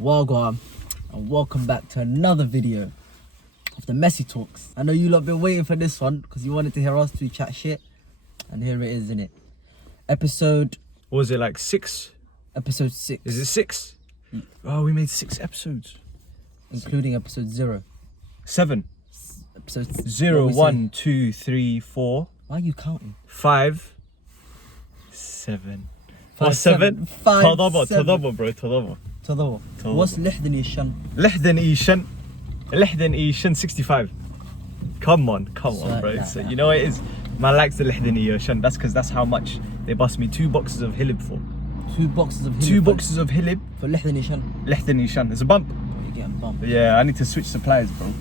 Welcome and welcome back to another video of the Messi Talks. I know you lot been waiting for this one because you wanted to hear us two chat shit, and here it is, innit? Episode. What was it, like 6? Episode 6. Is it 6? Oh, we made 6 episodes, including episode 0. 7. Episode 0, what we 1, 2, 3, 4, Why are you counting? 5, 7. 5, 7. 5, تضبط 7. bro, تضبط. What's لحدن يشن? لحدن إيشن 65. Come on, bro. So, you know what it is? Man likes the لحدن إيشن. That's how much they bust me 2 boxes of Hilib for. 2 boxes of Hilib. 2 boxes of Hilib for لحدن يشن. لحدن إيشن. It's a bump. You're getting bumped. Yeah, I need to switch suppliers, bro.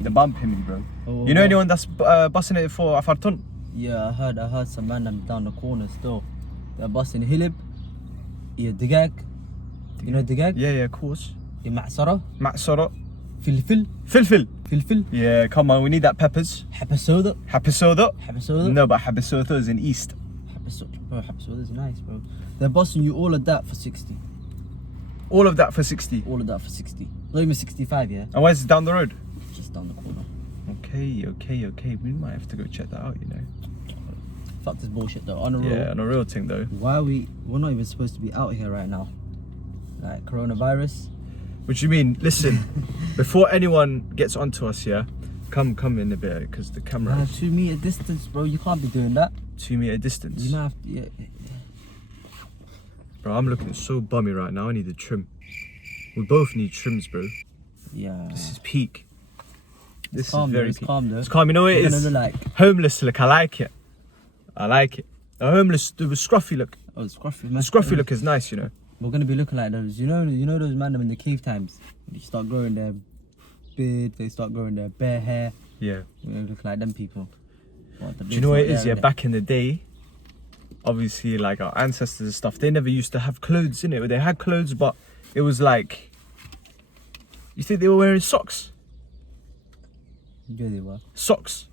The bump him, bro. Oh, you know anyone that's busting it for Afarton? Yeah, I heard some man them down the corner still. They're busting Hilib, دجاج. You know دجاج? Yeah, of course. معصرة. معصرة. فلفل. فلفل. Yeah, come on, we need that peppers. حبة سوداء. حبة. No, but حبة سوداء is in East. Bro, حبة سوداء is nice, bro. They're busting you all of that for 60. All of that for 60. All of that for 60. Not even 65, yeah? And where's it down the road? Just down the corner. Okay. We might have to go check that out, you know. Fuck this bullshit though. On a real. Yeah, on a real thing though. Why we're not even supposed to be out here right now? Like coronavirus. What do you mean? Listen, before anyone gets onto us, yeah, come in a bit because the camera. Nah, 2 meter distance, bro. You can't be doing that. 2 meter distance. You might have to, yeah. Bro, I'm looking so bummy right now. I need a trim. We both need trims, bro. Yeah. This is peak. This is calm, very it's peak. calm though. It's calm. You know what it is? Look like. Homeless look. I like it. A homeless, the scruffy look. Oh, it's scruffy, man. The scruffy look is nice, you know. We're gonna be looking like those. You know those man them in the cave times. They start growing their beard. They start growing their bare hair. Yeah. We're gonna look like them people. Do you know what it is? Yeah, back in the day, obviously, like our ancestors and stuff, they never used to have clothes in it. They had clothes, but it was like, you think they were wearing socks? Yeah, they were. Socks.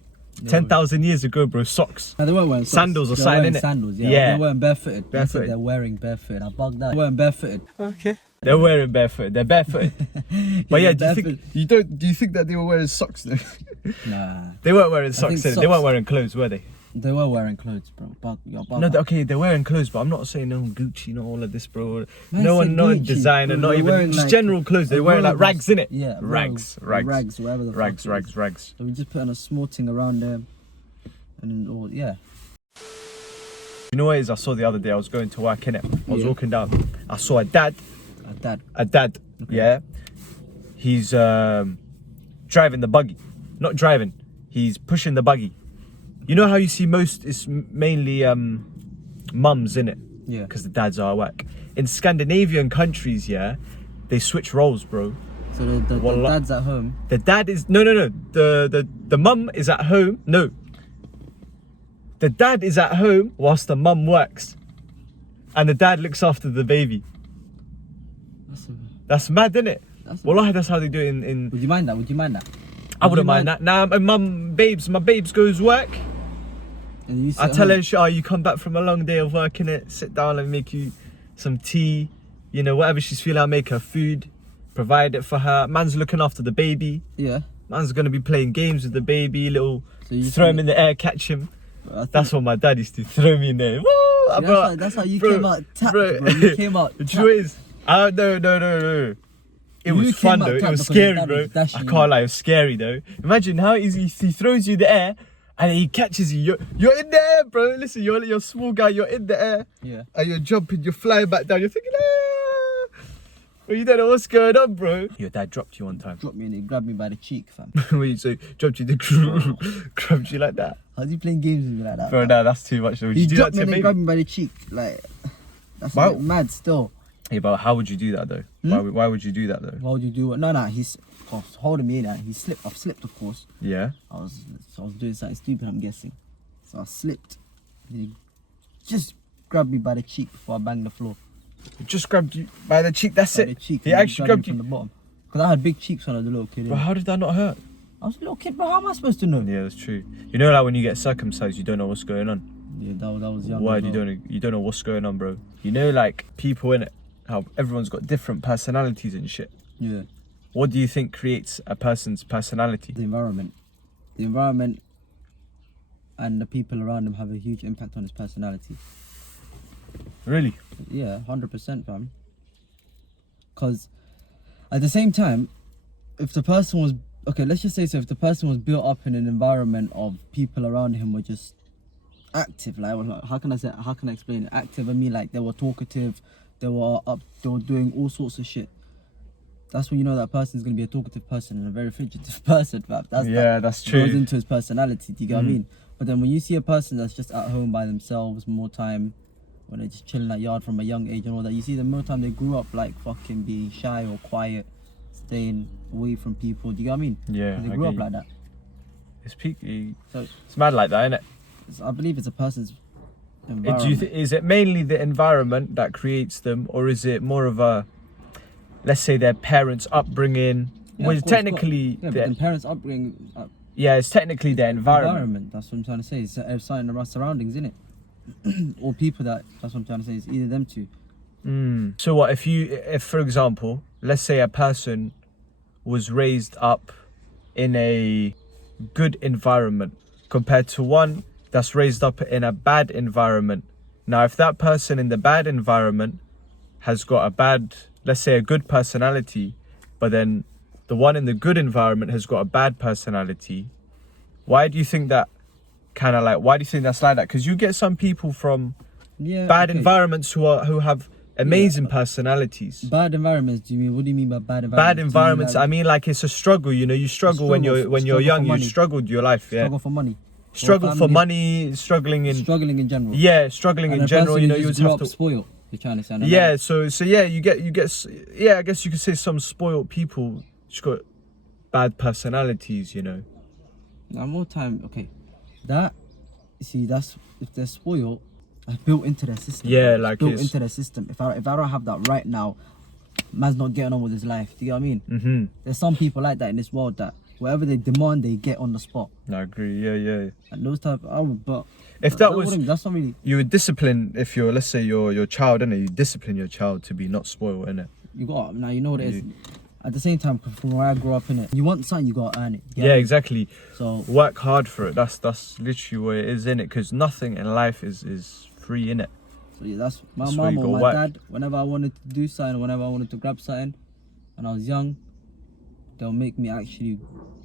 10,000 years ago, bro, socks. No, they weren't wearing socks. Sandals or something, innit? Sandals, yeah. Yeah. They weren't barefooted. Barefooted. They're wearing barefooted. I bugged that. They weren't barefooted. Okay. They're wearing barefoot. They're barefooted. But yeah, do you think that they were wearing socks though? Nah. They weren't wearing socks. socks- They weren't wearing clothes, were they? They were wearing clothes, bro. You're No, okay, they're wearing clothes, but I'm not saying no Gucci, not all of this, bro. Man No said one, not Gucci, designer, bro. not They're even wearing, just like, general clothes. They're wearing like rags, innit? Yeah. Rags. Rags, whatever the fuck it is. Rags. So we just put on a small thing around them, and then all, yeah. You know what it is? I saw the other day. I was going to work, innit? I was Yeah. walking down. I saw a dad. A dad. Okay. Yeah. He's driving the buggy. Not driving. He's pushing the buggy. You know how you see it's mainly mums, innit? Yeah. Because the dads are at work. In Scandinavian countries, yeah, they switch roles, bro. So the dad's at home. The dad is no. The mum is at home. No. The dad is at home whilst the mum works, and the dad looks after the baby. That's mad, isn't it? Wallahi, that's how they do it in. Would you mind that? I wouldn't mind that. Nah, my babes goes work. And you sit I tell home. her, you come back from a long day of working it, sit down and make you some tea, you know, whatever she's feeling, I'll make her food, provide it for her. Man's looking after the baby. Yeah. Man's gonna be playing games with the baby, So you throw him in the air, catch him. That's what my dad used to throw me in there. Woo! That's how you bro, came out tapped, bro. bro. You came out Do you know what it is? No. It was fun though. It was scary, bro. I can't lie, it was scary though. Imagine how easy he throws you in the air and he catches you. You're in the air, bro. Listen, you're a small guy. You're in the air. Yeah. And you're jumping. You're flying back down. You're thinking, ah. Well, you don't know what's going on, bro. Your dad dropped you one time. Dropped me and he grabbed me by the cheek, fam. Wait, so dropped you grabbed you like that? How's he playing games with me like that? Bro, no, that's too much. Would He you do that dropped me to and your then baby? grabbed me by the cheek, like that's Wow. a bit mad still. Yeah, but how would you do that though? Why would you do that though? Why would you do it? No, he's of course holding me in there. I've slipped, of course. Yeah. I was doing something stupid, I'm guessing. So I slipped. He just grabbed me by the cheek before I banged the floor. He just grabbed you by the cheek. That's By it. the cheek. He and actually grabbed grabbed me you. from the bottom. Because I had big cheeks when I was a little kid. But innit? how did that not hurt? I was a little kid, bro. How am I supposed to know? Yeah, that's true. You know, like when you get circumcised, you don't know what's going on. Yeah, that was young. Why as do well. you don't know what's going on, bro? You know, like people in it. how everyone's got different personalities and shit. Yeah. What do you think creates a person's personality? The environment. The environment and the people around him have a huge impact on his personality. Really? Yeah, 100%, fam. Because at the same time, if the person was, okay, let's just say so, if the person was built up in an environment of people around him were just active, like, how can I explain it? Active, I mean, like, they were talkative, they were doing all sorts of shit. That's when you know that person's gonna be a talkative person and a very fidgetive person, fam. That's true. Goes into his personality, do you get what I mean? But then when you see a person that's just at home by themselves more time, when they're just chilling at yard from a young age and all that, you see them more time they grew up like fucking being shy or quiet, staying away from people, do you get what I mean? Yeah, 'Cause they grew up like that. It's peaky. So It's mad like that, isn't it? I believe it's a person's Do environment. you is it mainly the environment that creates them, or is it more of a, let's say, their parents' upbringing? Yeah, Well, of course, technically, but then parents' upbringing, it's technically their environment. that's what I'm trying to say. It's something around surroundings, isn't it? Or people that's what I'm trying to say. It's either them two. So what if for example, let's say a person was raised up in a good environment compared to one that's raised up in a bad environment. Now, if that person in the bad environment has got a bad, let's say a good personality, but then the one in the good environment has got a bad personality, why do you think that why do you think that's like that? Because you get some people from bad environments who have amazing personalities. Bad environments, what do you mean by bad environments? Bad environments, I mean, like, it's a struggle, you know, you struggle when you're young, you struggled your life, Struggle for money. Struggle for money, struggling in general. Yeah, struggling in general, you know, you just have to spoiled. You're trying to say. Yeah, so yeah, you get I guess you could say some spoiled people just got bad personalities, you know. Now more time, okay. That, you see, that's if they're spoiled, it's built into their system. Yeah, it's like built into their system. If I don't have that right now, man's not getting on with his life. Do you get what I mean? There's some people like that in this world that whatever they demand, they get on the spot. I agree. Yeah. And those type, but if that's not really. You would discipline if you're, let's say, your child, innit? You discipline your child to be not spoiled, innit? You got now. You know what it is. At the same time, from where I grew up, in it, you want something, you gotta earn it. Yeah, exactly. So work hard for it. That's literally what it is, innit? Because nothing in life is free, innit? So yeah, that's my mum or my dad. Whenever I wanted to do something, whenever I wanted to grab something, when I was young, they'll make me actually,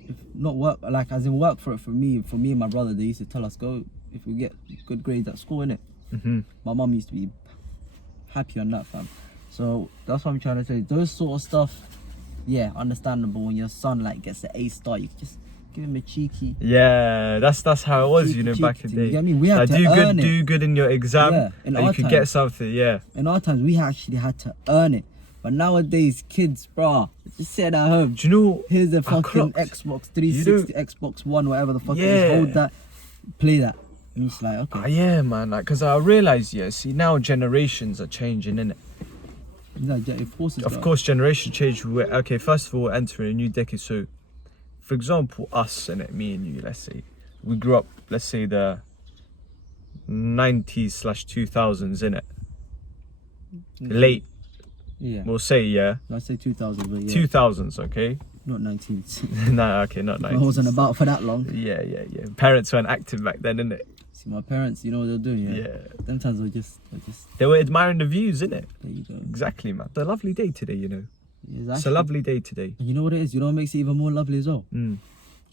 if not work, like as in work for it for me and my brother. They used to tell us, go if we get good grades at school, innit? My mum used to be happy on that, fam. So that's what I'm trying to say. Those sort of stuff, yeah, understandable. When your son like gets an A star, you can just give him a cheeky. Yeah, that's how it was, you know, back in the day. You get me? We had to earn it. Do good in your exam, and you could get something. Yeah. In our times, we actually had to earn it. But nowadays, kids, bro, just sit at home. Do you know? Here's the fucking Xbox 360, Xbox One, whatever the fuck it is. Hold that, play that. And it's like, okay. Yeah, man. Like, cause I realized, see, now generations are changing, innit? Of course, generations change. Okay, first of all, we're entering a new decade. So, for example, us, innit, me and you, let's say, we grew up, let's say, the 90s/2000s, innit? Late. Yeah. We'll say, yeah. Let's say 2000s, but yeah. 2000s, okay? Not 19s. No, okay, not 90s. I wasn't about for that long. Yeah. Parents weren't active back then, innit? See, my parents, you know what they're doing, yeah? Yeah. Them times were just... They were admiring the views, innit? There you go. Exactly, man. It's a lovely day today, you know. Exactly. It's a lovely day today. And you know what it is? You know what makes it even more lovely as well? You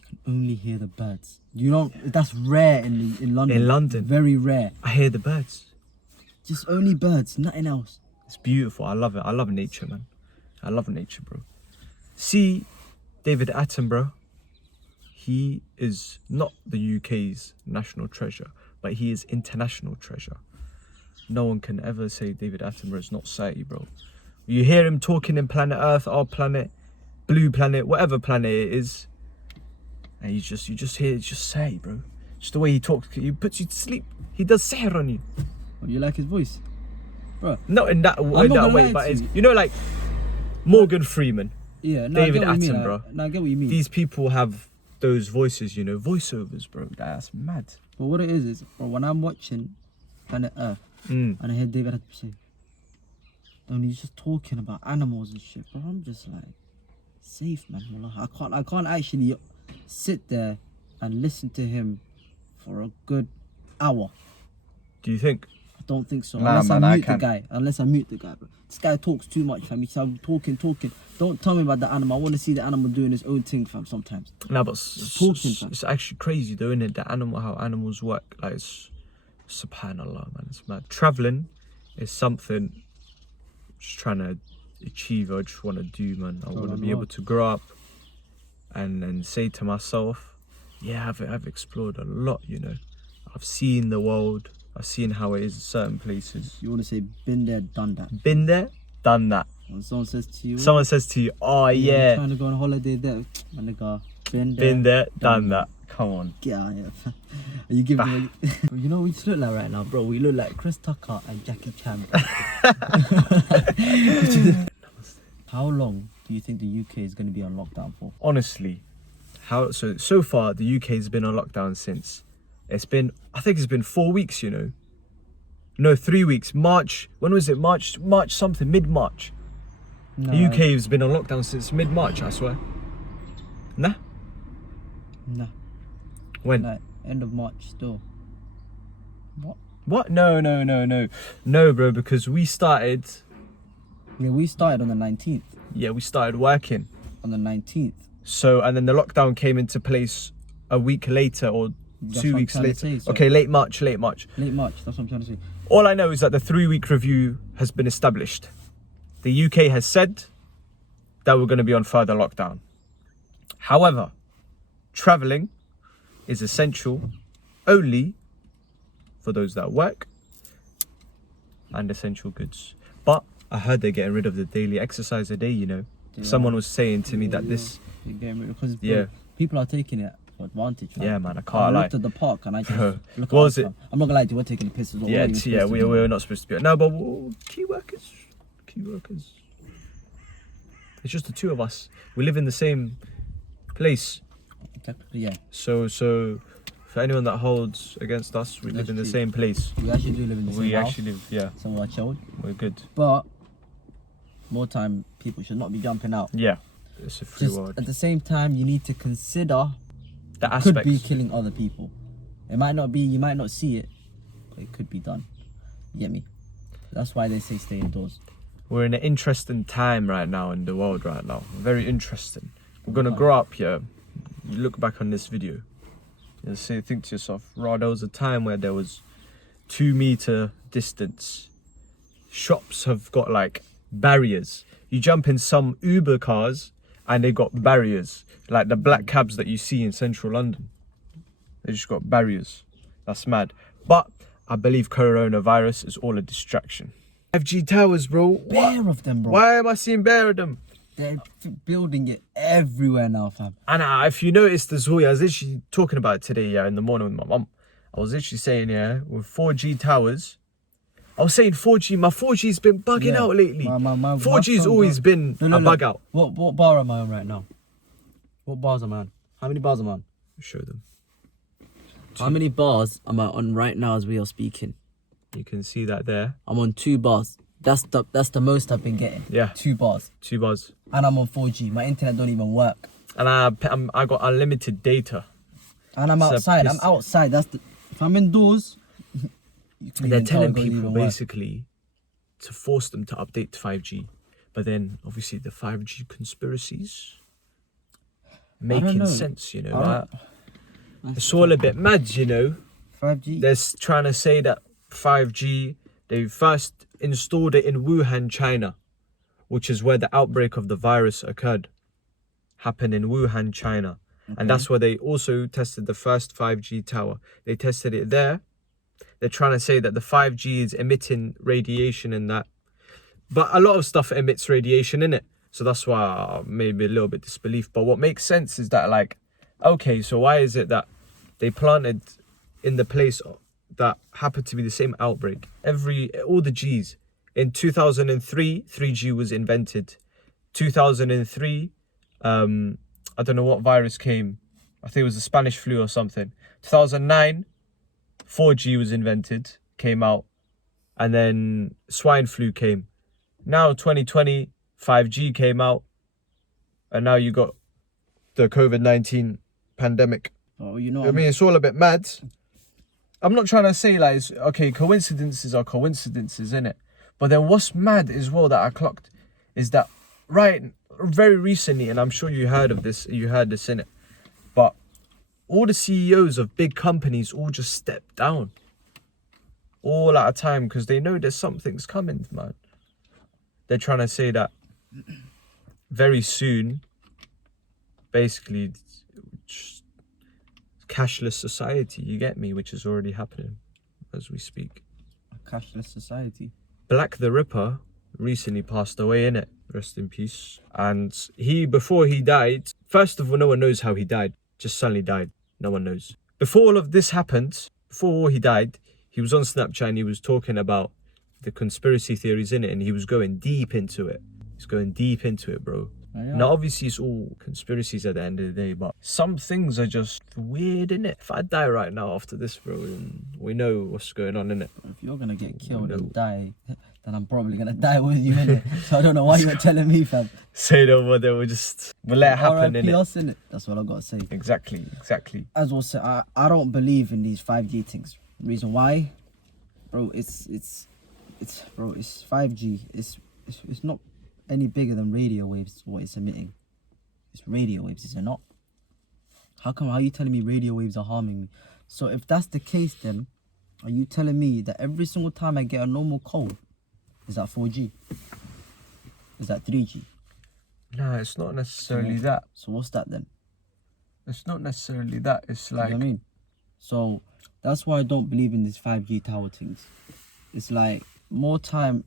can only hear the birds. You don't... That's rare in London. In London? Very rare. I hear the birds. Just only birds, nothing else. It's beautiful. I love it. I love nature, man. I love nature, bro. See, David Attenborough, he is not the UK's national treasure, but he is international treasure. No one can ever say David Attenborough is not Saturday, bro. You hear him talking in Planet Earth, our planet, Blue Planet, whatever planet it is, and you just hear it's just Saturday, bro. Just the way he talks, he puts you to sleep. He does sihr on you. Oh, you like his voice? Bro. Not in that way, but it's, you know, like Morgan Freeman, David Attenborough. I get what you mean. These people have those voices, you know, voiceovers, bro. That's mad. But what it is, bro, when I'm watching Planet Earth and I hear David Attenborough say, and he's just talking about animals and shit, bro. I'm just like, safe, man. I can't actually sit there and listen to him for a good hour. Do you think? I don't think so. Nah, unless man, I mute the guy, bro. This guy talks too much, fam. He's talking. Don't tell me about the animal. I want to see the animal doing his own thing, fam. Sometimes. No, but talking, fam. it's actually crazy, though, isn't it? How animals work. Like, it's subhanallah, man. It's mad. Traveling is something I'm just trying to achieve. I just want to do, man. I want to be able to grow up and say to myself, yeah, I've explored a lot, you know. I've seen the world. I've seen how it is in certain places. You want to say, been there, done that. Been there, done that. When someone says to you, oh yeah, I'm trying to go on holiday there. My nigga, been there, done that. Come on. Get out of here. Are you giving me... You know what we just look like right now, bro? We look like Chris Tucker and Jackie Chan. How long do you think the UK is going to be on lockdown for? Honestly, so far the UK has been on lockdown since I think it's been 4 weeks, you know. No, 3 weeks. March. When was it? March something. Mid-March. No, The UK has been on lockdown since mid-March, I swear. Nah. When? Like, end of March still. What? No, bro. Because we started. Yeah, we started on the 19th. Yeah, we started working On the 19th. So, and then the lockdown came into place a week later or That's 2 what I'm weeks trying to later. say, so- Okay, late March. Late March, that's what I'm trying to say. All I know is that the 3-week review has been established. The UK has said that we're going to be on further lockdown. However, traveling is essential only for those that work and essential goods. But I heard they're getting rid of the daily exercise a day, you know. Yeah. Someone was saying to me that this... They're getting rid of, because Yeah. people are taking it for advantage. Yeah, man, I can't I lie. looked at the park and I just look What at was us, it? fam. I'm not gonna lie to you, we're taking the piss as well. Yeah, What are you supposed to do? we're not supposed to be... No, but key workers. It's just the two of us. We live in the same place. Technically, yeah. So for anyone that holds against us, we live That's in the true. same place. We actually do live in the same We house. actually live, yeah, Somewhere chilled. we're good. But more time, people should not be jumping out. Yeah, it's a free Just world. at the same time, you need to consider The could aspects. be killing other people. It might not be, you might not see it, but it could be done. You get me? That's why they say stay indoors. We're in an interesting time right now in the world right now. Very interesting. We're gonna grow up here. You look back on this video. You think to yourself, raw, there was a time where there was 2 meter distance. Shops have got like barriers. You jump in some Uber cars and they got barriers. Like the black cabs that you see in central London. They just got barriers. That's mad. But I believe coronavirus is all a distraction. 5G towers, bro. Bare of them, bro. Why am I seeing bare of them? They're building it everywhere now, fam. And if you noticed as well, I was literally talking about it today, yeah, in the morning with my mum. I was literally saying, yeah, with 4G towers, I was saying 4G, my 4G's been bugging out lately. 4G's always been a bug out. What bar am I on right now? What bars am I on? How many bars am I on? Show them. How many bars am I on right now as we are speaking? You can see that there. I'm on 2 bars. That's the most I've been getting. Yeah. 2 bars. 2 bars. And I'm on 4G. My internet don't even work. And I got unlimited data. And I'm outside. I'm outside. If I'm indoors, They're telling people basically to force them to update to 5G. But then obviously the 5G conspiracies making sense, you know. It's all a bit mad, you know. 5G. They're trying to say that 5G, they first installed it in Wuhan, China, which is where the outbreak of the virus happened in Wuhan, China. Okay. And that's where they also tested the first 5G tower. They tested it there. They're trying to say that the 5G is emitting radiation and that. But a lot of stuff emits radiation in it. So that's why maybe a little bit disbelief. But what makes sense is that, like, okay, so why is it that they planted in the place that happened to be the same outbreak? All the G's. In 2003, 3G was invented. 2003, I don't know what virus came. I think it was the Spanish flu or something. 2009, 4G was invented, came out. And then swine flu came. now 2020, 5G came out, and now you got the COVID-19 pandemic. Oh, you know, I mean, it's all a bit mad. I'm not trying to say like, okay, coincidences are coincidences, innit? But then what's mad as well that I clocked is that very recently, and I'm sure you heard this, innit? But all the CEOs of big companies all just stepped down. All at a time, because they know there's something's coming, man. They're trying to say that very soon, basically, just cashless society, you get me, which is already happening as we speak. A cashless society. Black the Ripper recently passed away, innit? Rest in peace. And before he died, first of all, no one knows how he died. Just suddenly died. No one knows. Before all of this happened, before he died, he was on Snapchat and he was talking about the conspiracy theories in it, and he was going deep into it. He's going deep into it, bro. Oh, yeah. Now, obviously, it's all conspiracies at the end of the day, but some things are just weird, innit? If I die right now after this, bro, then we know what's going on, innit? If you're gonna get killed and die, then I'm probably gonna die with you, innit? So I don't know why you were telling me, fam. Say no more, then we'll let it happen, RIP innit? us, innit? That's what I gotta say. Exactly. As well said, I don't believe in these 5G things. Reason why, bro, it's 5G. It's not any bigger than radio waves. What it's emitting, it's radio waves, is it not? How are you telling me radio waves are harming me? So if that's the case, then are you telling me that every single time I get a normal call, is that 4G? Is that 3G? Nah, it's not necessarily that. So what's that then? It's not necessarily that. It's like, You know what I mean? So that's why I don't believe in these 5G tower things. It's like more time.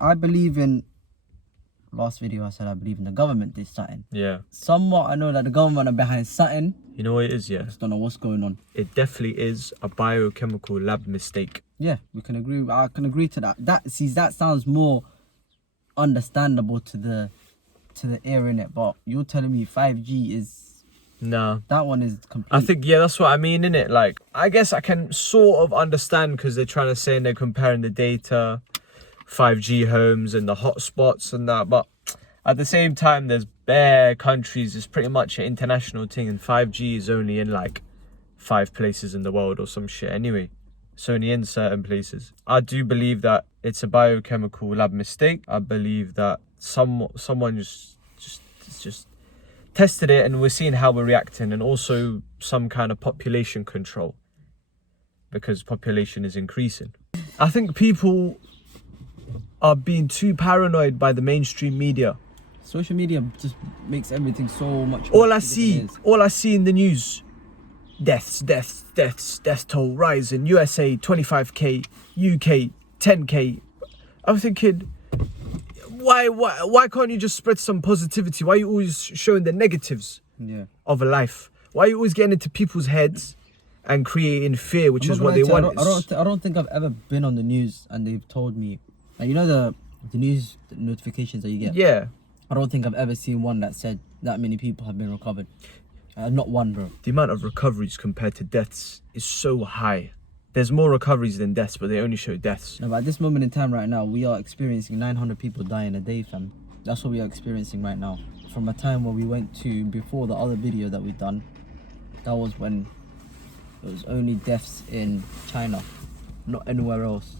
I believe in, last video I said I believe in the government did something. yeah. Somewhat I know that the government are behind something. You know what it is, yeah? Just don't know what's going on. It definitely is a biochemical lab mistake. Yeah, we can agree. I can agree to that. That sounds more understandable to the ear in it. But you're telling me 5G is, Nah. that one is complete. I think, yeah, that's what I mean, innit? Like, I guess I can sort of understand because they're trying to say and they're comparing the data, 5G homes and the hotspots and that. But at the same time, there's bare countries. It's pretty much an international thing. And 5G is only in like 5 places in the world or some shit anyway. It's only in certain places. I do believe that it's a biochemical lab mistake. I believe that someone just tested it and we're seeing how we're reacting, and also some kind of population control because population is increasing. I think people are being too paranoid by the mainstream media. Social media just makes everything so much. All I see in the news, death toll rising, USA 25k, UK 10k. I'm thinking, why can't you just spread some positivity? Why are you always showing the negatives of a life? Why are you always getting into people's heads and creating fear, which is what they want? I don't think I've ever been on the news and they've told me, like, you know the news notifications that you get? Yeah. I don't think I've ever seen one that said that many people have been recovered. Not one, bro. The amount of recoveries compared to deaths is so high. There's more recoveries than deaths, but they only show deaths. No, but at this moment in time right now, we are experiencing 900 people dying a day, fam. That's what we are experiencing right now. From a time where we went to, before the other video that we've done, that was when it was only deaths in China, not anywhere else.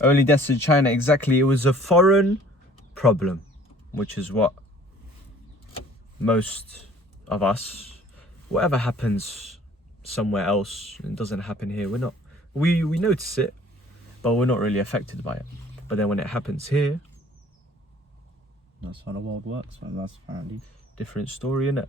Only deaths in China, exactly. It was a foreign problem, which is what most of us, whatever happens somewhere else and doesn't happen here, we notice it, but we're not really affected by it. But then when it happens here, that's how the world works, man. That's apparently different story, innit?